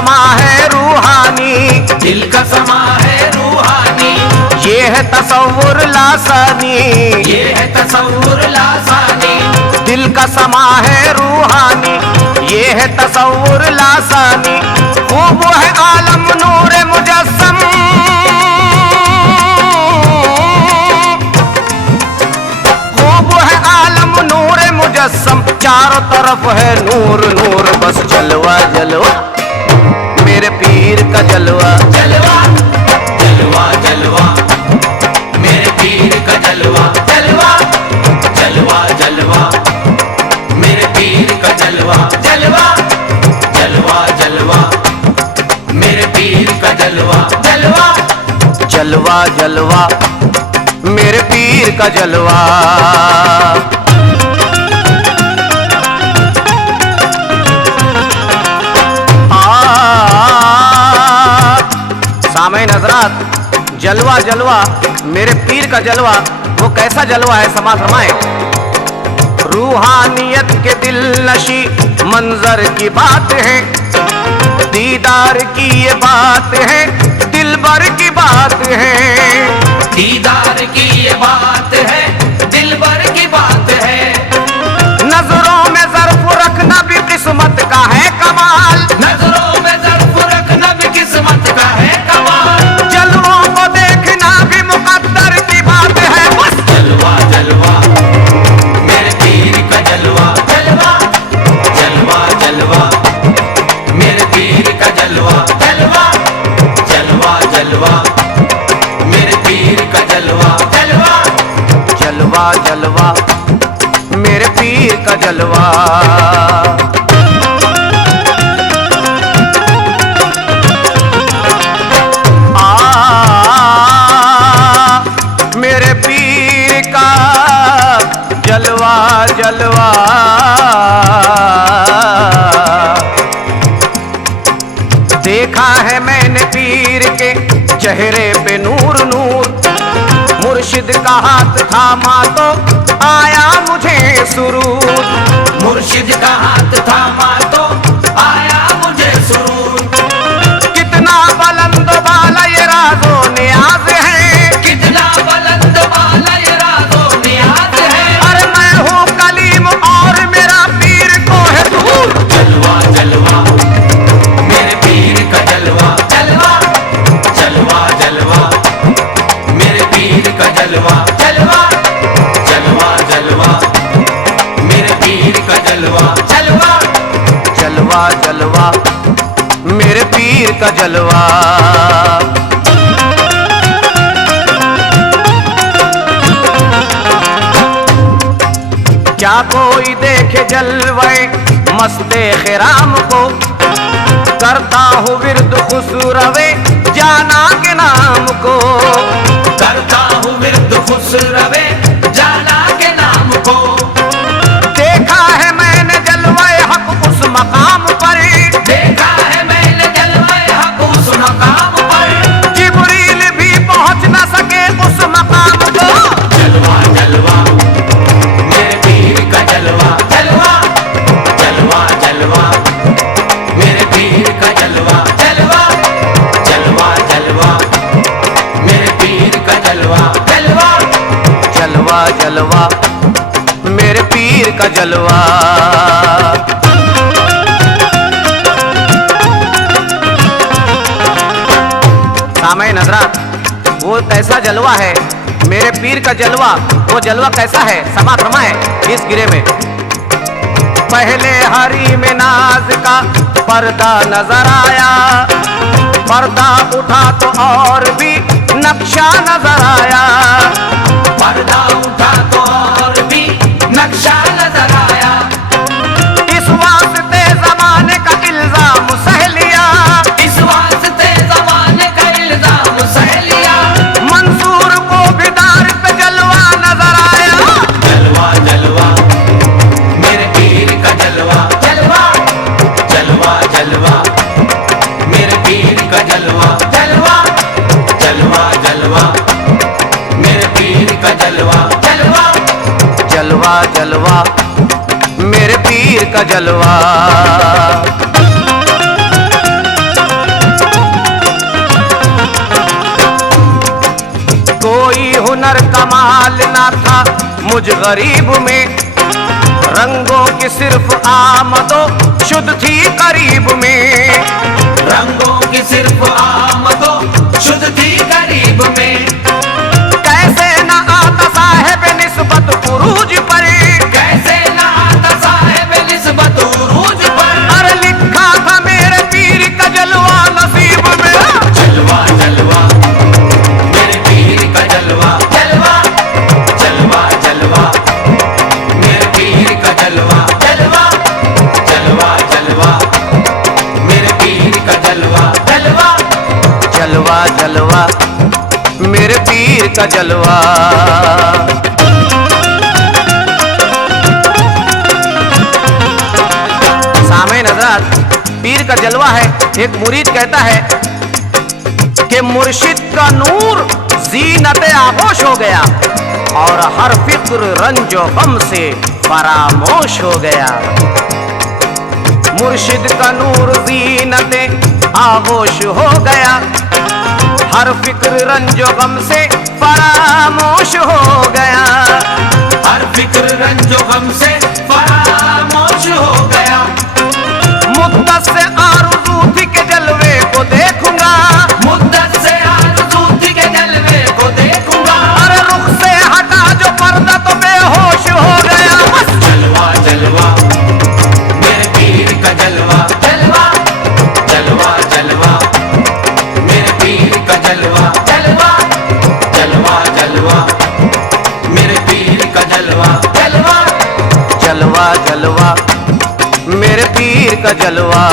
समा है रूहानी, दिल का समा है रूहानी, ये है तसव्वुर लासानी, ये है तसव्वुर लासानी। दिल का समा है रूहानी, ये है तसव्वुर लासानी। खूब है आलम नूर मुजस्सम, खूब है आलम नूर मुजस्सम, चारों तरफ है नूर नूर, बस जलवा जलवा मेरे पीर का जलवा। जलवा जलवा जलवा मेरे पीर का जलवा, जलवा जलवा जलवा मेरे पीर का जलवा, जलवा जलवा जलवा मेरे पीर का जलवा, जलवा जलवा जलवा मेरे पीर का जलवा। सामईन हज़रात, जलवा जलवा मेरे पीर का जलवा, वो कैसा जलवा है समाज फरमाए। रूहानियत के दिल नशी मंजर की बात है, दीदार की ये बात है, दिल भर की बात है। दीदार की ये बात है, दिल भर की बात है। नजरों में ज़र्फ रखना भी किस्मत का है कमाल, नजरों में ज़र्फ रखना भी किस्मत का है कमाल। जलवों को देखना भी मुकद्दर की बात है। बस जलवा जलवा मेरे पीर का जलवा, जलवा जलवा जलवा मेरे पीर का जलवा, जलवा जलवा जलवा मेरे पीर का जलवा, जलवा जलवा जलवा मेरे पीर का जलवा। मेरे पीर का जलवा जलवा। देखा है मैंने पीर के चेहरे पे नूर नूर, मुर्शिद का हाथ थामा तो आया मुझे सुरूर, मुर्शिद का हाथ थामा तो आया मुझे सुरूर। कितना बुलंद वाला ये राज़ो नियाज है, कितना बुलंद वाला ये राज़ो नियाज है। अरे मैं हूँ कलीम और मेरा पीर को है दूर। जलवा जलवा मेरे पीर का जलवा, जलवा जलवा जलवा मेरे पीर का जलवा, जलवा जलवा जलवा मेरे पीर का जलवा, जलवा जलवा जलवा मेरे पीर का जलवा। क्या कोई देखे जलवे मस्ते खिराम को, करता हूँ विरद खुसरवे जाना के नाम को, करता हूँ विरद खुसरवे जाना के नाम को। देखा है मैंने जलवे हक उस मकाम पर, देखा है मैंने जलवे हक उस मकाम पर। जिब्रील भी पहुंच न सके उस मकाम को। जलवा जलवा मेरे पीर का जलवा, जलवा जलवा जलवा मेरे पीर का जलवा, जलवा जलवा जलवा मेरे पीर का जलवा, जलवा जलवा जलवा मेरे पीर का जलवा। सामईन हज़रात, वो कैसा जलवा है मेरे पीर का जलवा, वो जलवा कैसा है समा फरमाए इस गिरे में। पहले हरी में नाज का पर्दा नजर आया, पर्दा उठा तो और भी नक्शा नजर आया, पर्दा उठा तो और भी नक्शा नजर आया। इस वास्ते जमाने का इल्जाम सह लिया, इस वास्ते जमाने का इल्जाम सह लिया। मंसूर को भी दार पे जलवा नजर आया। जलवा जलवा मेरे पीर का जलवा, जलवा जलवा जलवा मेरे पीर का जलवा, जलवा जलवा जलवा मेरे पीर का जलवा, जलवा जलवा जलवा मेरे पीर का जलवा। जमाल ना था मुझ गरीब में, रंगों की सिर्फ आमदो शुद्ध थी करीब में, रंगों की सिर्फ आमदो शुद्ध थी करीब में। कैसे न आता साहेब निस्बत उरूज पर, कैसे न आता साहेब निस्बत उरूज पर। अरे लिखा था मेरे पीर का जलवा नसीब में। जलवा जलवा मेरे पीर का जलवा, जलवा जलवा जलवा मेरे पीर का जलवा, जलवा जलवा जलवा मेरे पीर का जलवा, जलवा जलवा जलवा मेरे पीर का जलवा। सामईन हज़रात, पीर का जलवा है। एक मुरीद कहता है कि मुर्शिद का नूर जीनत आगोश हो गया और हर फिक्र रंजो गम से फरामोश हो गया। मुर्शिद का नूर जीनत आगोश हो गया, हर फिक्र रंजो गम से फरामोश हो गया। हर फिक्र रंजो गम से फरामोश हो गया। मुद्दत से आरज़ू थी के जलवे को देखूंगा, मुद्दत से आरज़ू थी के जलवे को देखूंगा। अरे रुख से हटा जो पर्दा तो बेहोश हो गया। बस जलवा जलवा मेरे पीर का जलवा, जलवा जलवा जलवा मेरे पीर का जलवा, जलवा जलवा जलवा मेरे पीर का जलवा, जलवा जलवा जलवा मेरे पीर का जलवा।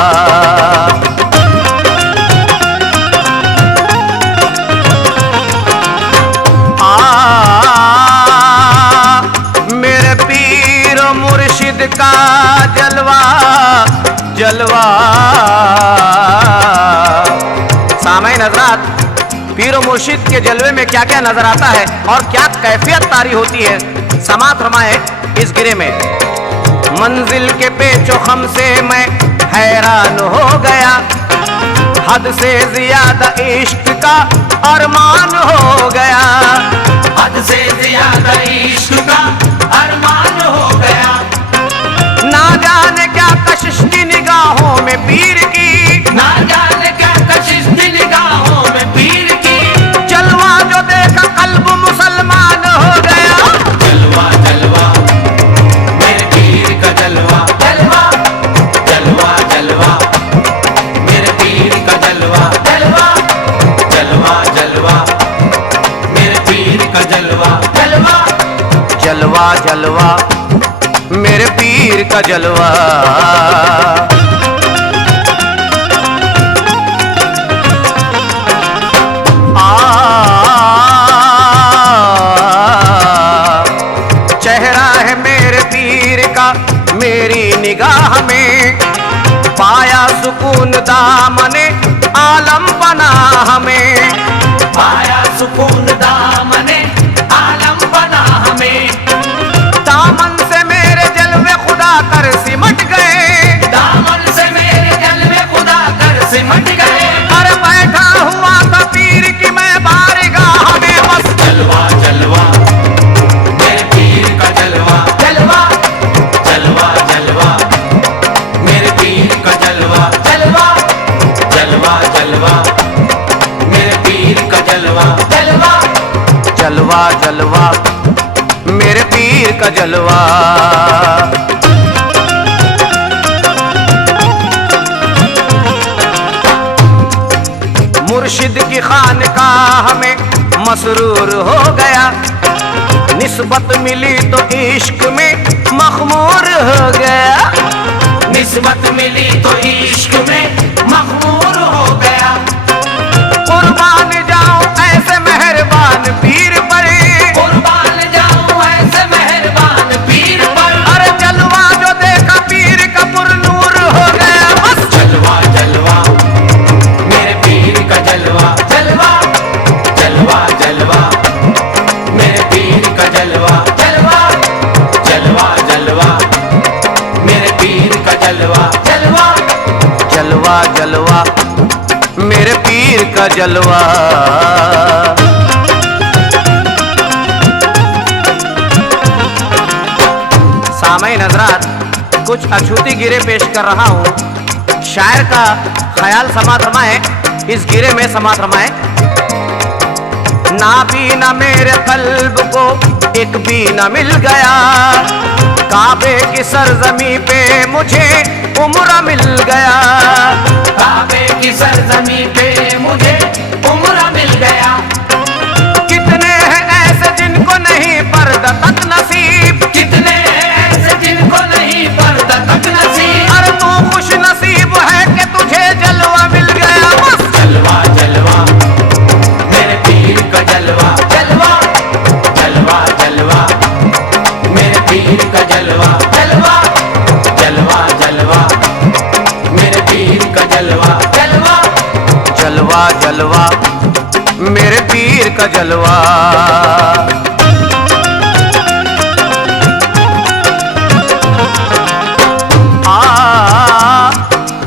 मेरे पीर मुर्शिद का जलवा, जलवा। सामईन हज़रात, पीर और मुर्शिद के जलवे में क्या क्या नजर आता है और क्या कैफियत तारी होती है, समात फरमाए इस गिरे में। मंजिल के पेचो खम से मैं हैरान हो गया, हद से ज्यादा इश्क का अरमान हो गया। हद से ज्यादा इश्क का अरमान हो गया। ना जाने क्या कशिश थी निगाहों में पीर की, ना जाने क्या कशिश थी निगाहों में पीर की। जलवा जो देखा कल्ब मुसलमान हो गया। जलवा जलवा मेरे पीर का जलवा, जलवा जलवा जलवा मेरे पीर का जलवा, जलवा जलवा जलवा मेरे पीर का जलवा, जलवा जलवा जलवा मेरे पीर का जलवा। चेहरा है मेरे पीर का मेरी निगाह में, पाया सुकून दामने आलम बना हमें। पाया सुकून दामने आलम बना हमें। दामन से मेरे जलवे खुदा कर सिमट गए, दामन से मेरे जलवे खुदा कर सिमट गए। अरे बैठा हुआ था पीर की मैं बारगाह में। बस जलवा जलवा मेरे पीर का जलवा, जलवा जलवा जलवा मेरे पीर का जलवा, जलवा जलवा जलवा मेरे पीर का जलवा, जलवा जलवा जलवा मेरे पीर का जलवा। मुर्शिद की खानकाह में मसरूर हो गया, निस्बत मिली तो इश्क में मखमूर हो गया। निस्बत मिली तो इश्क में मखमूर हो गया। कुर्बान जाऊं ऐसे मेहरबान पीर पर, कुर्बान जाऊं ऐसे मेहरबान पीर पर। अरे जलवा जो देखा पीर का पुरनूर हो गया। बस जलवा जलवा मेरे पीर का जलवा, जलवा जलवा जलवा मेरे पीर का जलवा, जलवा जलवा जलवा मेरे पीर का जलवा, जलवा जलवा जलवा मेरे पीर का जलवा। सामईन हज़रात, कुछ अछूती गिरे पेश कर रहा हूँ। शायर का ख्याल समात रमाए, इस गिरे में समात रमाए। ना भी ना मेरे कल्ब को एक भी न मिल गया, काबे की सरजमी पे मुझे उम्र मिल गया। काबे की सरजमी पे मुझे उम्र मिल गया। कितने हैं ऐसे जिनको नहीं पर्दा तक नसीब, कितने ऐसे जिनको नहीं पर्दा तक नसीब। अरे तू खुश नसीब है कि तुझे जलवा मिल गया। बस जलवा जलवा मेरे पीर का जलवा, जलवा जलवा जलवा मेरे पीर का जलवा, जलवा जलवा जलवा मेरे पीर का जलवा, जलवा जलवा जलवा मेरे पीर का जलवा।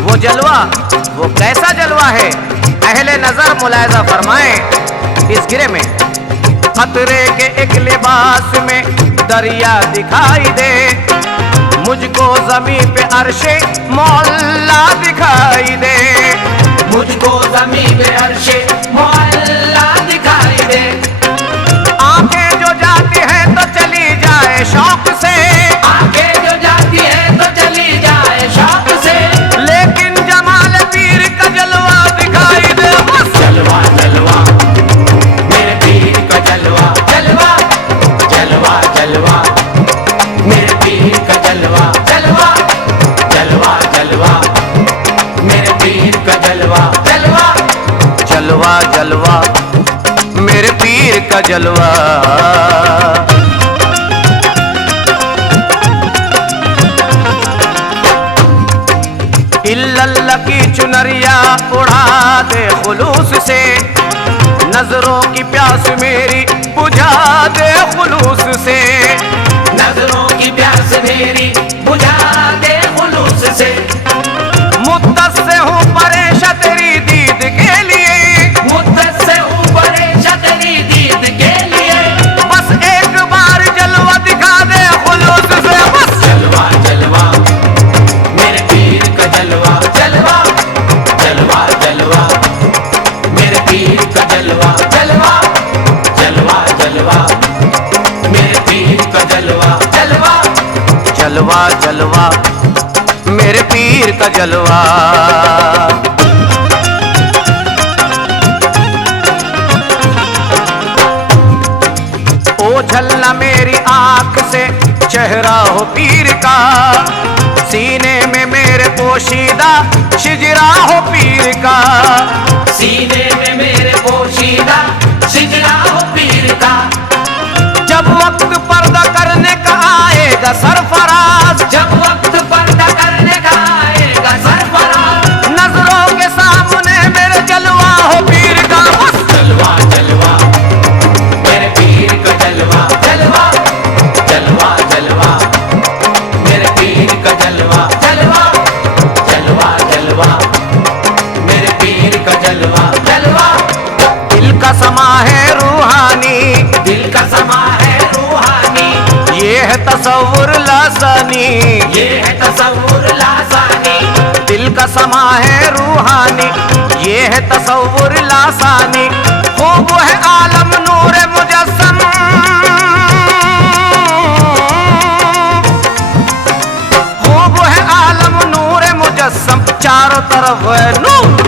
वो जलवा, वो कैसा जलवा है, अहले नजर मुलायजा फरमाए इस गिरे में। खतरे के एक लिबास में दरिया दिखाई दे, मुझको ज़मीं पे अर्शे मौला दिखाई दे। मुझको ज़मीं पे अर्शे मौला दिखाई दे। आंखें जो जाती हैं तो चली जाए शौक से, आंखें जो जाती है तो चली जाए शौक से। लेकिन जमाल पीर का जलवा दिखाई दे। बस जलवा जलवा मेरे पीर का जलवा, जलवा जलवा जलवा मेरे पीर का जलवा, जलवा जलवा जलवा मेरे पीर का जलवा, जलवा जलवा जलवा मेरे पीर का जलवा। इल्लल्लाह की चुनरिया उड़ा दे खुलूस से, नजरों की प्यास मेरी बुझा दे खुलूस से। नजरों की प्यास मेरी बुझा दे खुलूस से। मुद्दत से हूँ परेशान तेरी दीद के लिए, मुद्दत से ऊपर शतरी दीद के लिए। बस एक बार जलवा दिखा दे खुलूस से। बस जलवा जलवा मेरे पीर का जलवा, जलवा जलवा जलवा मेरे पीर का जलवा, जलवा जलवा जलवा मेरे पीर का जलवा, जलवा जलवा जलवा मेरे पीर का जलवा। ओझलना मेरी आंख से चेहरा हो पीर का, सीने में मेरे पोशीदा शिजरा हो पीर का। सीने में मेरे पोशीदा सिजरा हो पीर का। जब वक्त पर्दा करने का आएगा सरफराज, जब वक्त पर्दा करने का आएगा सरफराज। नजरों के सामने मेरे जलवा हो पीर का। बस जलवा जलवा मेरे पीर का जलवा, जलवा जलवा जलवा मेरे पीर का जलवा, जलवा जलवा जलवा मेरे पीर का जलवा, जलवा दिल का समा है रूहानी, दिल का समा है रूहानी। ये है तसव्वुर लासानी, ये है तसव्वुर लासानी। दिल का समा है रूहानी, ये है तसव्वुर लासानी। खूब है आलम नूर मुजस्सम, खूब है आलम नूर मुजस्सम। चारों तरफ है नूर